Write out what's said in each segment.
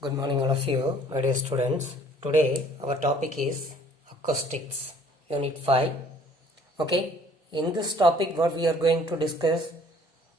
Good morning, all of you, my dear students. Today, our topic is acoustics, Unit 5. Okay, in this topic, what we are going to discuss,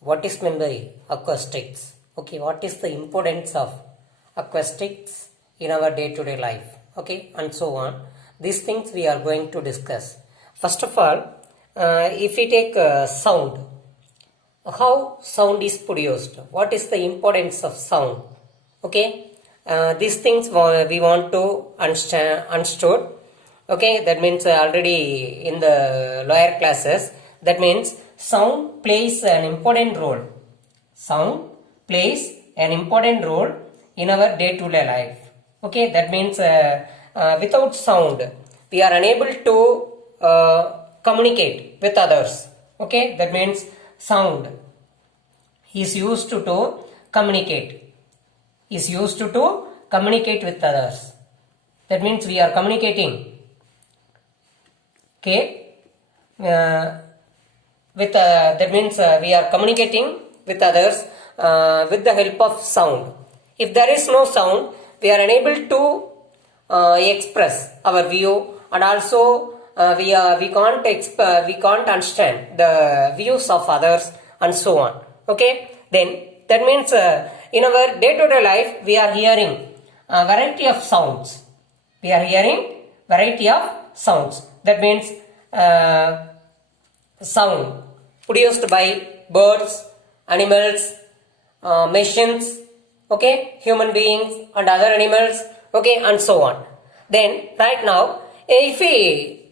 what is meant by acoustics. Okay, what is the importance of acoustics in our day-to-day life. Okay, and so on. These things we are going to discuss. First of all, if we take sound, how sound is produced? What is the importance of sound? Okay, these things we want to understood. Okay, that means already in the lower classes, that means sound plays an important role. Sound plays an important role in our day-to-day life. Okay, that means without sound we are unable to communicate with others. Okay, that means sound is used to communicate. Is used to communicate with others. That means we are communicating. Okay, that means we are communicating with others with the help of sound. If there is no sound, we are unable to express our view, and also we can't understand the views of others, and so on. Okay, then that means in our day-to-day life we are hearing a variety of sounds. We are hearing variety of sounds. That means sound produced by birds, animals, machines, okay, human beings and other animals, okay, and so on. Then right now, if we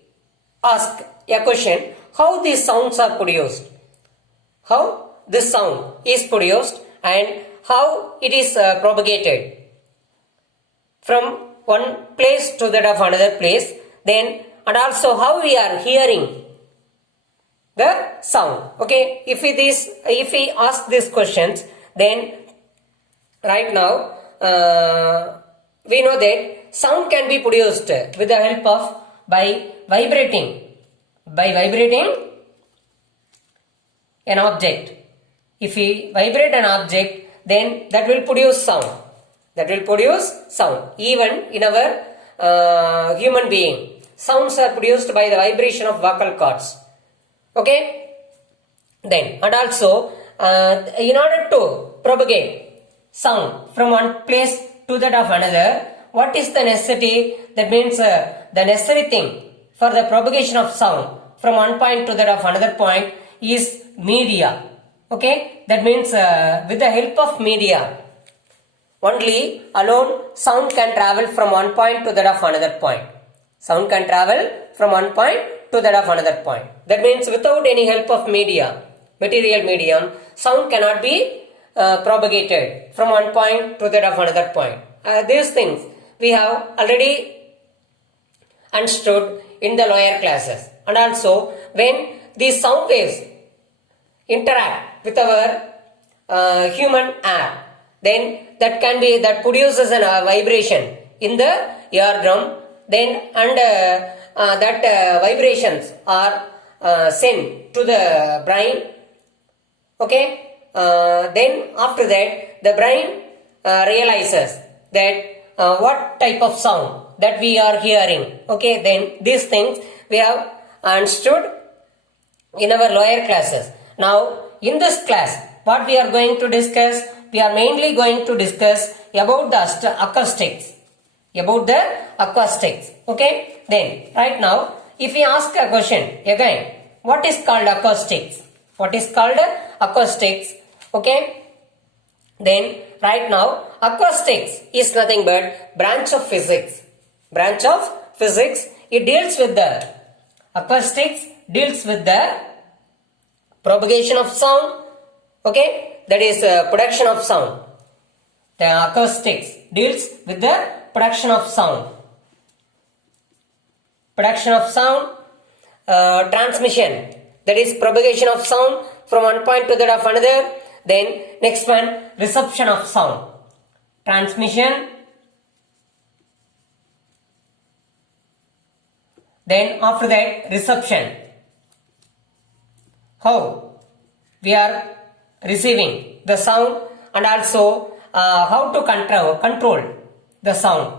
ask a question, how these sounds are produced, how this sound is produced and how it is propagated from one place to that of another place, then and also how we are hearing the sound. Okay, if we ask these questions, then right now we know that sound can be produced with the help of by vibrating an object. If we vibrate an object, then that will produce sound. That will produce sound. Even in our human being, sounds are produced by the vibration of vocal cords. Okay? Then, and also, in order to propagate sound from one place to that of another, what is the necessity? That means the necessary thing for the propagation of sound from one point to that of another point is media. Okay, that means with the help of media, only alone sound can travel from one point to that of another point. Sound can travel from one point to that of another point. That means without any help of media, material medium, sound cannot be propagated from one point to that of another point. These things we have already understood in the lower classes. And also, when these sound waves interact with our human air, then that produces a vibration in the eardrum, then and that vibrations are sent to the brain. Okay, then after that the brain realizes that what type of sound that we are hearing. Okay, then these things we have understood in our lower classes. Now in this class, what we are going to discuss, we are mainly going to discuss about the acoustics. About the acoustics. Okay, then right now, if we ask a question again, what is called acoustics? What is called acoustics? Okay, then right now, acoustics is nothing but branch of physics. Branch of physics. It deals with the acoustics, deals with the propagation of sound. Okay, that is production of sound. The acoustics deals with the production of sound. Production of sound, transmission, that is propagation of sound from one point to that of another. Then next one, reception of sound. Transmission. Then after that, reception. How we are receiving the sound, and also how to control the sound.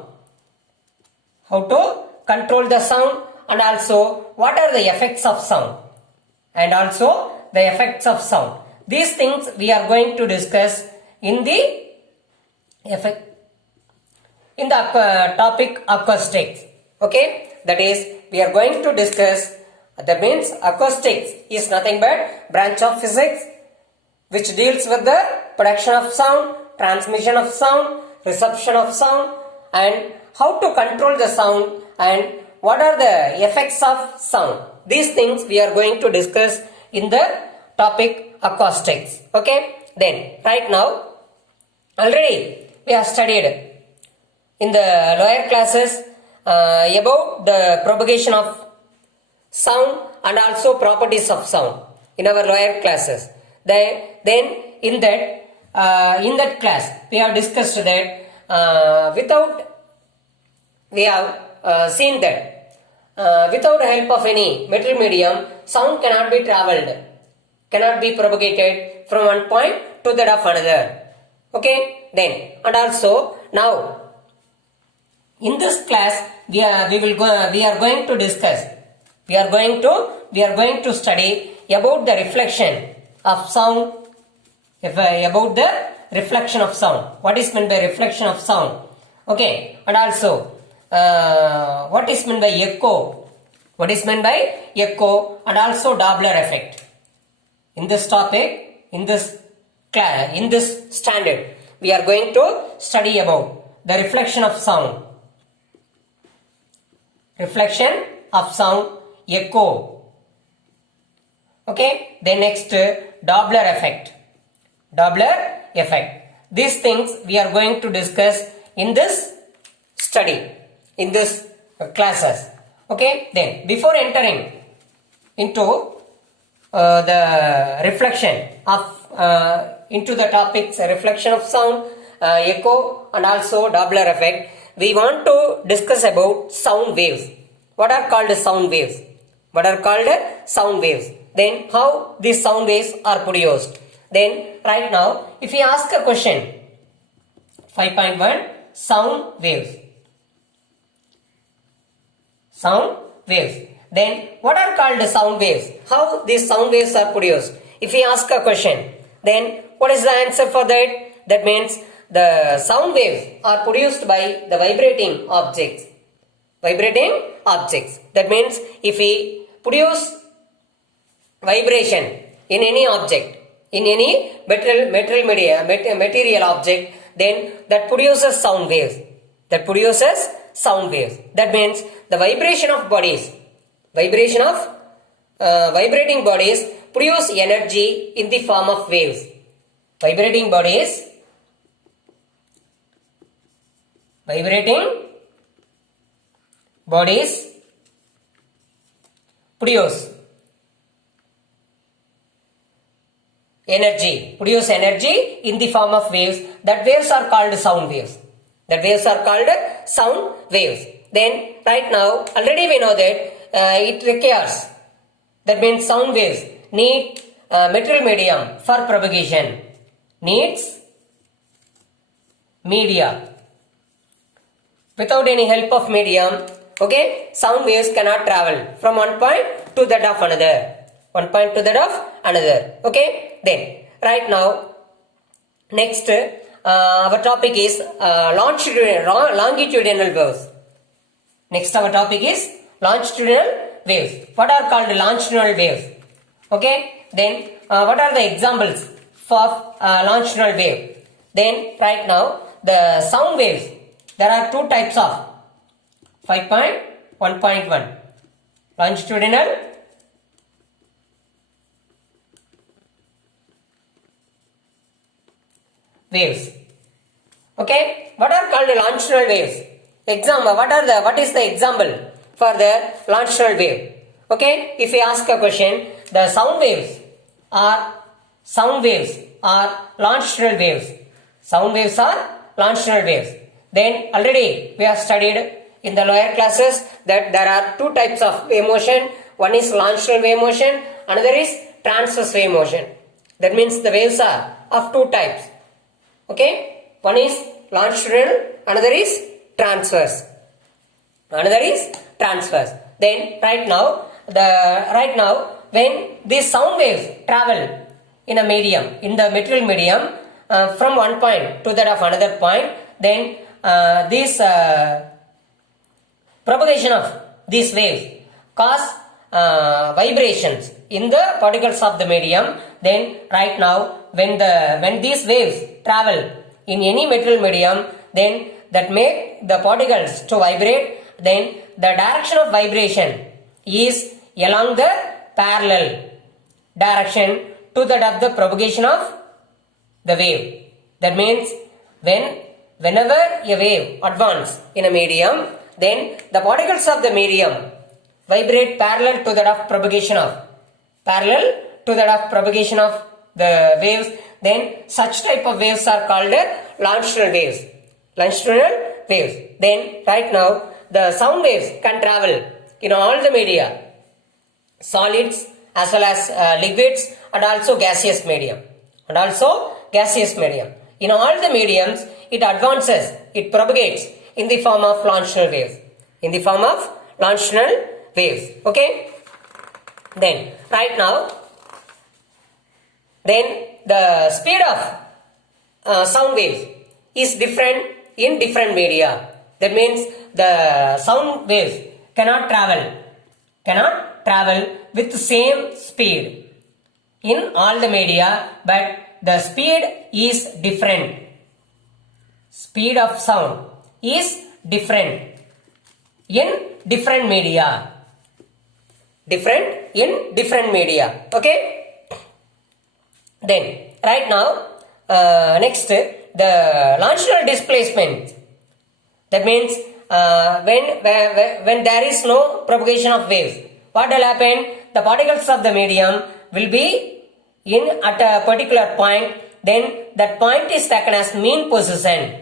How to control the sound, and also what are the effects of sound, and also the effects of sound. These things we are going to discuss in the topic acoustics. Okay, that is we are going to discuss. That means acoustics is nothing but branch of physics which deals with the production of sound, transmission of sound, reception of sound, and how to control the sound, and what are the effects of sound. These things we are going to discuss in the topic acoustics. Okay, then right now already we have studied in the lower classes about the propagation of sound and also properties of sound in our lower classes. Then in that class we have discussed that we have seen that without the help of any material medium, sound cannot be traveled, cannot be propagated from one point to that of another. Okay, then and also now in this class we are going to discuss. We are going to study about the reflection of sound. About the reflection of sound. What is meant by reflection of sound? Okay, and also what is meant by echo? What is meant by echo, and also Doppler effect. In this topic, in this class, in this standard, we are going to study about the reflection of sound. Reflection of sound, echo. Okay, then next Doppler effect. Doppler effect. These things we are going to discuss in this study, in this classes. Okay, then before entering into the reflection of into the topics reflection of sound, echo, and also Doppler effect, we want to discuss about sound waves. What are called sound waves? What are called sound waves? Then how these sound waves are produced? Then right now if we ask a question, 5.1 sound waves. Sound waves. Then what are called sound waves? How these sound waves are produced? If we ask a question, then what is the answer for that? That means the sound waves are produced by the vibrating objects. Vibrating objects. That means if we produce vibration in any object, in any material object, then that produces sound waves. That produces sound waves. That means the vibration of bodies, vibrating bodies produce energy in the form of waves. Vibrating bodies produce energy in the form of waves. That waves are called sound waves. Then right now already we know that it requires, that means sound waves need material medium for propagation, needs media. Without any help of medium, okay, sound waves cannot travel from one point to that of another. Okay, then right now next our topic is longitudinal waves. Next our topic is longitudinal waves. What are called longitudinal waves? Okay, then what are the examples for longitudinal wave? Then right now the sound waves, there are two types of 5.1.1 longitudinal waves. Okay, what are called longitudinal waves? Example, what is the example for the longitudinal wave? Okay, if we ask a question, the sound waves are longitudinal waves. Sound waves are longitudinal waves. Then already we have studied in the lower classes that there are two types of wave motion. One is longitudinal wave motion, another is transverse wave motion. That means the waves are of two types. Okay, One is longitudinal, another is transverse. Another is transverse. Then right now when these sound waves travel in a medium, in the material medium, from one point to that of another point, then this propagation of these waves cause vibrations in the particles of the medium. Then right now when these waves travel in any material medium, then that make the particles to vibrate. Then the direction of vibration is along the parallel direction to that of the propagation of the wave. That means whenever a wave advances in a medium, then the particles of the medium vibrate parallel to that of propagation of the waves. Then such type of waves are called longitudinal waves. Then right now the sound waves can travel in all the media, solids as well as liquids, and also gaseous medium. In all the mediums, it advances, it propagates in the form of longitudinal waves. Okay. Then right now, then the speed of sound waves is different in different media. That means the sound waves cannot travel with the same speed in all the media, but the speed is different. Speed of sound is different in different media. Okay. Then right now, next, the longitudinal displacement. That means when there is no propagation of waves, what will happen? The particles of the medium will be at a particular point. Then that point is taken as mean position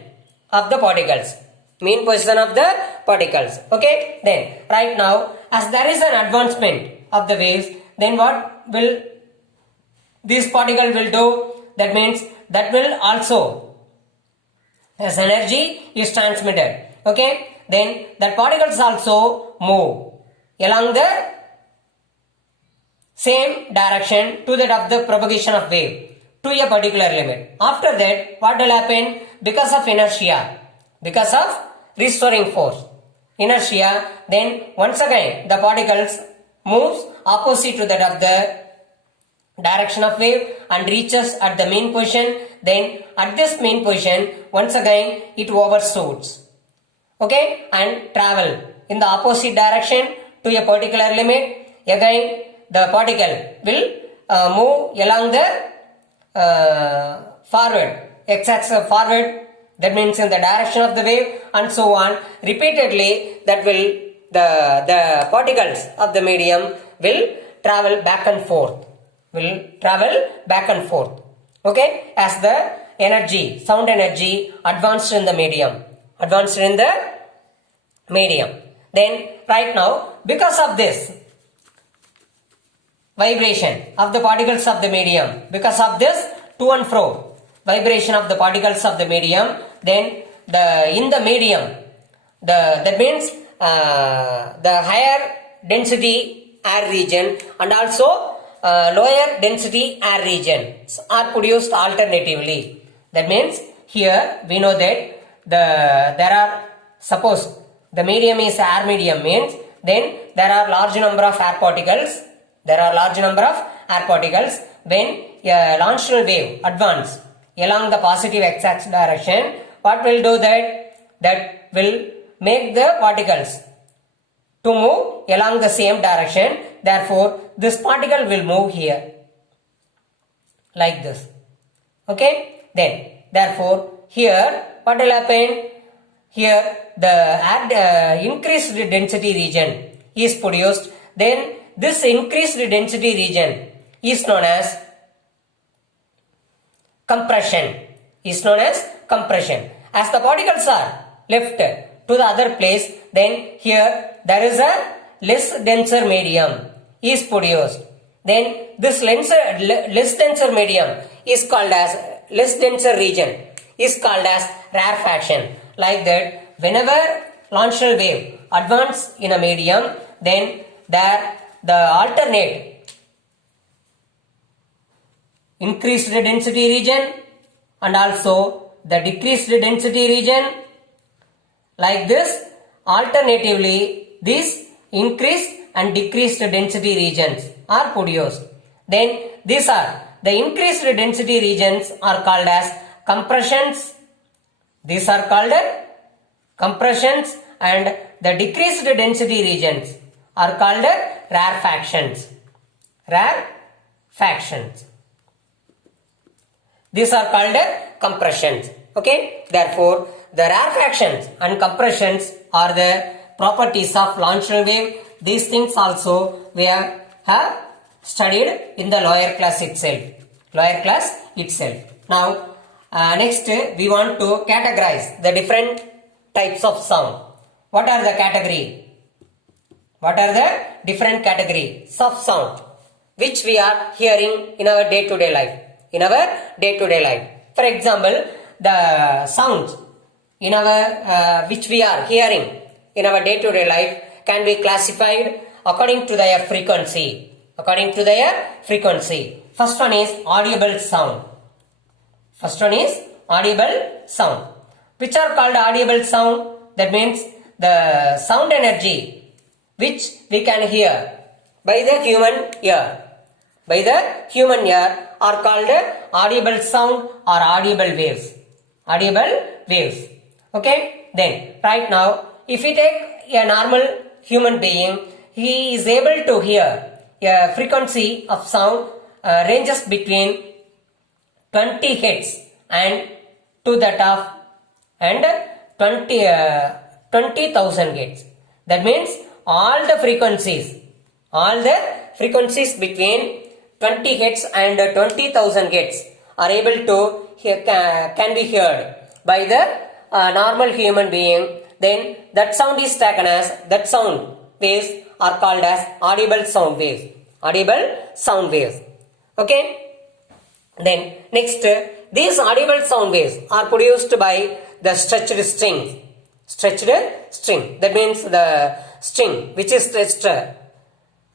of the particles. Okay. Then right now, as there is an advancement of the waves, then what will this particle will do? That means that will also, as energy is transmitted. Okay. Then that particles also move along the same direction to that of the propagation of wave to a particular limit. After that, what will happen? Because of inertia, because of restoring force, inertia, then once again the particles moves opposite to that of the direction of wave and reaches at the mean position. Then at this mean position, once again it overshoots. Okay, and travel in the opposite direction to a particular limit. Again the particle will move along the forward, x-axis forward, that means in the direction of the wave, and so on. Repeatedly, that will the particles of the medium will travel back and forth. Okay, as the energy, sound energy advanced in the medium. Then right now, because of this vibration of the particles of the medium, because of this to and fro vibration of the particles of the medium, then in the medium, that means the higher density air region and also lower density air region are produced alternatively. That means here we know that there are, suppose the medium is air medium, means then there are large number of air particles. When a longitudinal wave advance along the positive x-axis direction, what will do that will make the particles to move along the same direction. Therefore, this particle will move here like this. Okay. Then therefore here what will happen? Here the increased density region is produced. Then this increased density region is known as compression. As the particles are left to the other place, then here there is a less denser medium is produced. Then this less denser medium is called as less denser region is called as rarefaction. Like that, whenever longitudinal wave advance in a medium, then there the alternate increased density region and also the decreased density region. Like this, alternatively, these increased and decreased density regions are produced. Then these are the increased density regions are called as compressions. These are called compressions, and the decreased density regions are called rarefactions. Rarefactions. These are called compressions. Okay. Therefore, the rarefactions and compressions are the properties of longitudinal wave. These things also we have studied in the lower class itself. Lower class itself. Now, next we want to categorize the different types of sound. What are the category? What are the different categories of sound which we are hearing in our day-to-day life? In our day-to-day life. For example, the sounds in our which we are hearing in our day-to-day life can be classified according to their frequency. According to their frequency. First one is audible sound. First one is audible sound. Which are called audible sound? That means the sound energy which we can hear by the human ear. By the human ear are called audible sound or audible waves. Audible waves. Okay. Then right now, if we take a normal human being, he is able to hear a frequency of sound ranges between 20 Hz and to that of and 20,000 Hz. That means all the frequencies between 20 Hz and 20,000 Hz are able to can be heard by the normal human being. Then that sound is taken as, that sound waves are called as audible sound waves. Audible sound waves. Okay. Then next, these audible sound waves are produced by the stretched string. Stretched string. That means the string which is stretched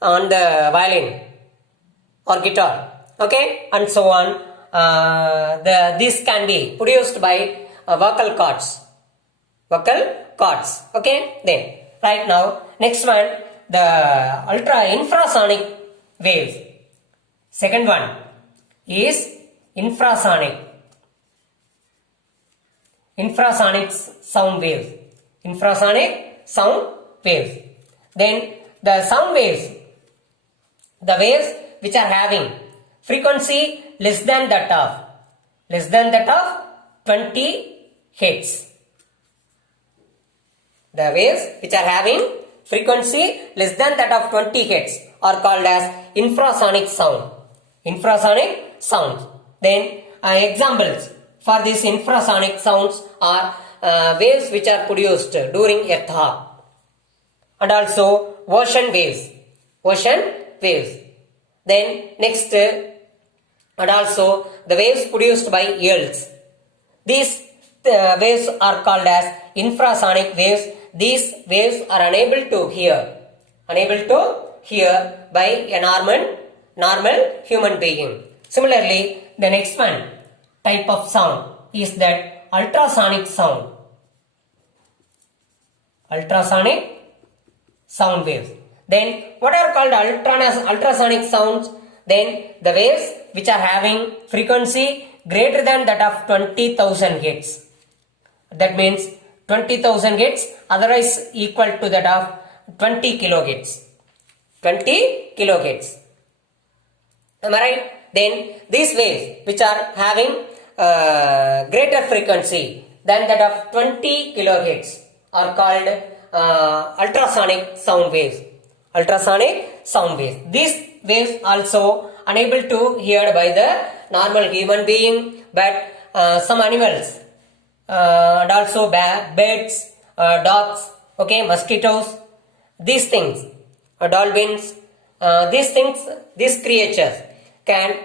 on the violin or guitar. Okay. And so on. This can be produced by vocal cords. Vocal cords. Okay. Then right now, next one, the ultra infrasonic waves. Second one is infrasonic sound waves. Infrasonic sound waves. Then the sound waves, the waves which are having frequency less than that of 20 Hz. The waves which are having frequency less than that of 20 Hz are called as infrasonic sound. Infrasonic sounds. Then examples for these infrasonic sounds are waves which are produced during earthquake, and also ocean waves. Ocean waves. Then next, and also the waves produced by eels. These waves are called as infrasonic waves. These waves are unable to hear by a normal human being. Similarly, the next one type of sound is that ultrasonic sound. Ultrasonic sound waves. Then what are called ultrasonic sounds? Then the waves which are having frequency greater than that of 20,000 Hz. That means 20,000 Hz, otherwise equal to that of 20 kilohertz. 20 kilohertz. Am I right? Then these waves which are having greater frequency than that of 20 kilohertz are called ultrasonic sound waves. Ultrasonic sound waves. These waves also unable to heard by the normal human being, but some animals and also birds, dogs, okay, mosquitoes, these things, dolphins, these creatures can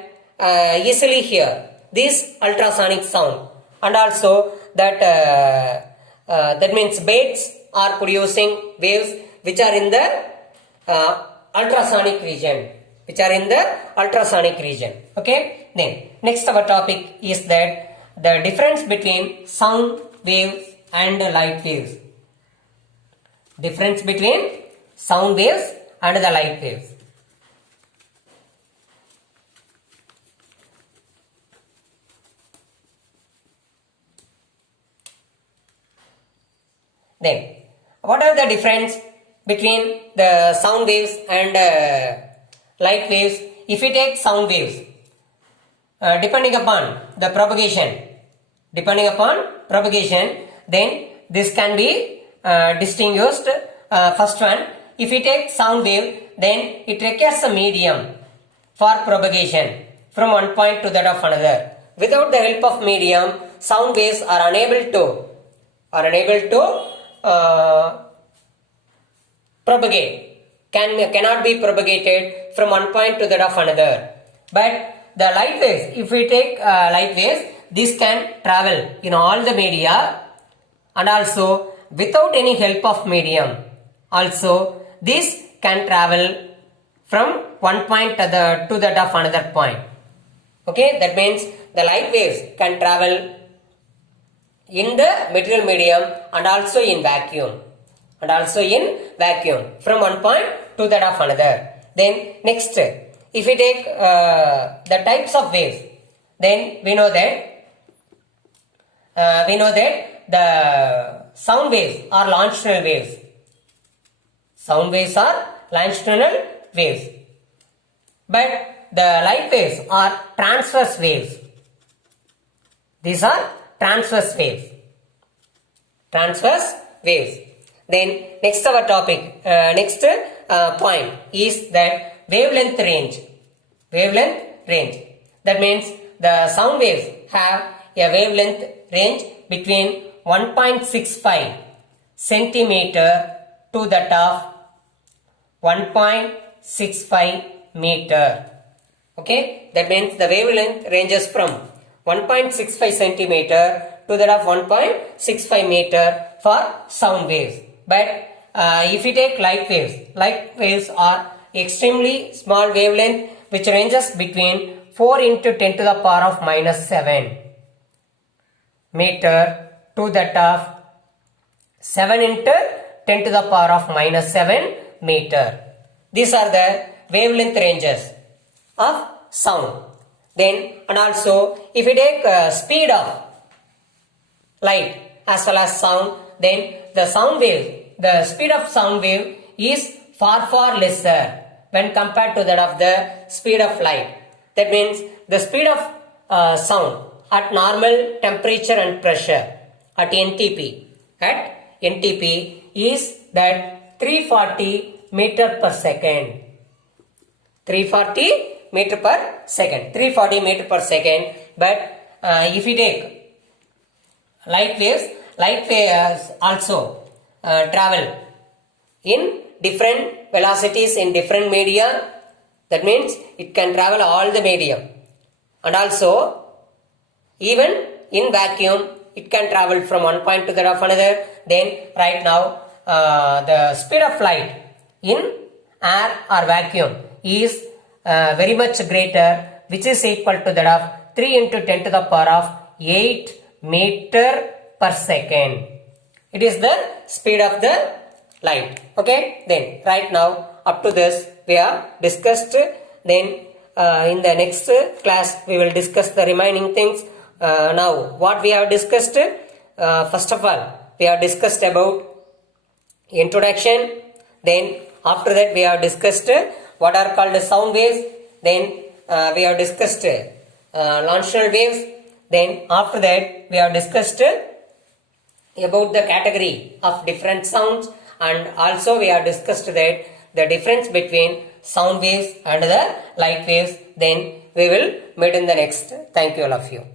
easily hear this ultrasonic sound and also that means beds are producing waves which are in the ultrasonic region, okay. Then next our topic is that the difference between sound waves and light waves. Difference between sound waves and the light waves. Then, what are the difference between the sound waves and light waves? If we take sound waves, depending upon propagation, then this can be distinguished. First one, if we take sound wave, then it requires a medium for propagation from one point to that of another. Without the help of medium, sound waves are unable to propagate, cannot be propagated from one point to that of another. But the light waves, if we take light waves, this can travel in all the media, and also without any help of medium, also this can travel from one point to that of another point. Okay, that means the light waves can travel in the material medium and also in vacuum, from one point to that of another. Then next, if we take the types of waves, then we know that the sound waves are longitudinal waves. But the light waves are transverse waves. These are transverse waves. Then next our topic, next point is that wavelength range. That means the sound waves have a wavelength range between 1.65 centimeter to that of 1.65 meter. Okay, that means the wavelength ranges from 1.65 centimeter to that of 1.65 meter for sound waves. But if we take light waves are extremely small wavelength which ranges between 4 into 10 to the power of minus 7 meter to that of 7 into 10 to the power of minus 7 meter. These are the wavelength ranges of sound. Then, and also if we take speed of light as well as sound, then the speed of sound wave is far lesser when compared to that of the speed of light. That means the speed of sound at normal temperature and pressure at NTP is that 340 meter per second. 340 meter per second. But if we take light waves also travel in different velocities in different media. That means it can travel all the medium, and also even in vacuum it can travel from one point to that of another. Then right now the speed of light in air or vacuum is very much greater, which is equal to that of 3 into 10 to the power of 8 meter per second. It is the speed of the light. Okay, then right now up to this we have discussed. Then in the next class we will discuss the remaining things. Now what we have discussed, first of all we have discussed about introduction. Then after that we have discussed what are called sound waves. Then we have discussed longitudinal waves. Then after that we have discussed about the category of different sounds, and also we have discussed that the difference between sound waves and the light waves. Then we will meet in the next. Thank you all of you.